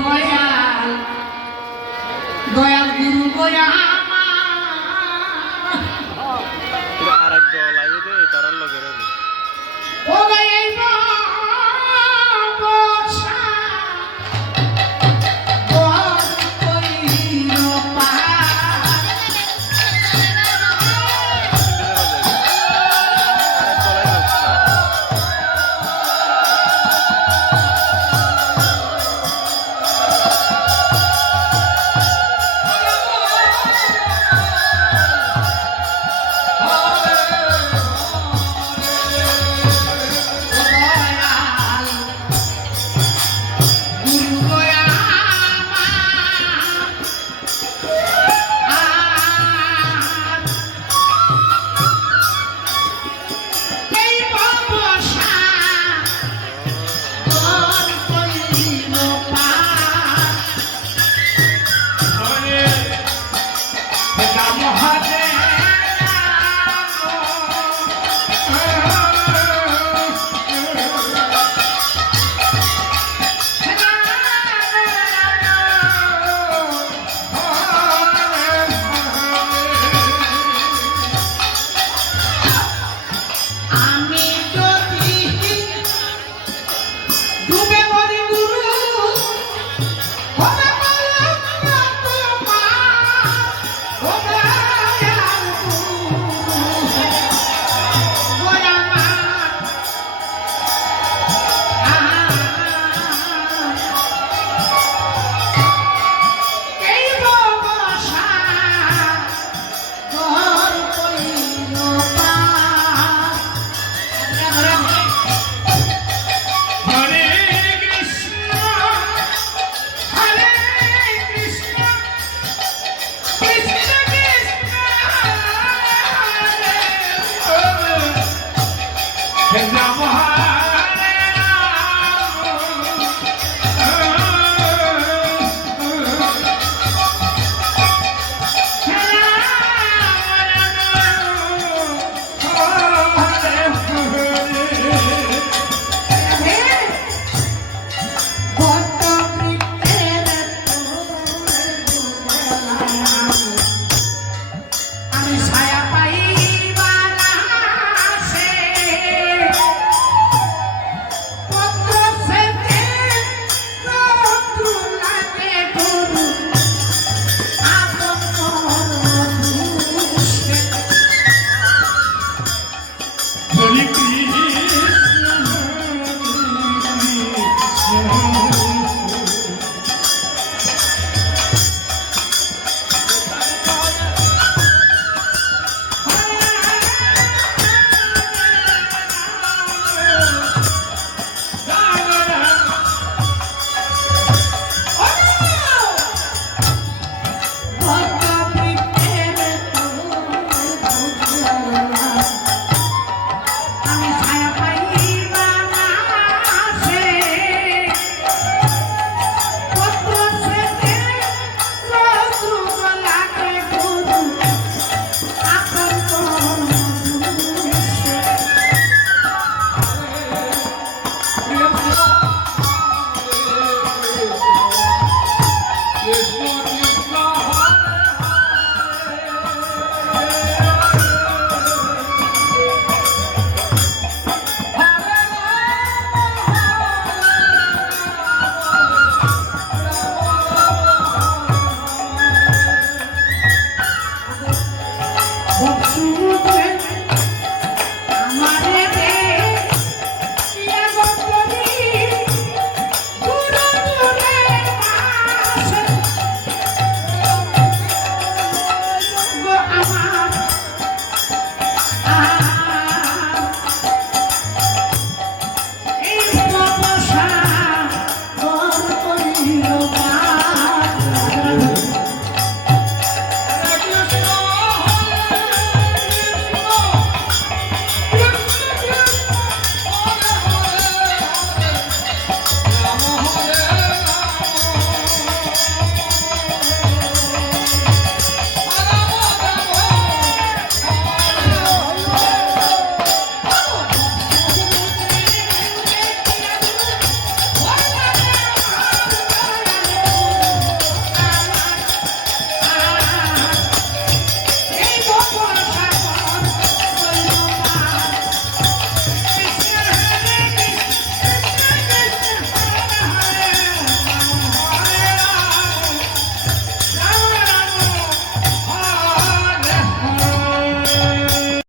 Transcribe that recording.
Dayal Dayal Guru Dayal.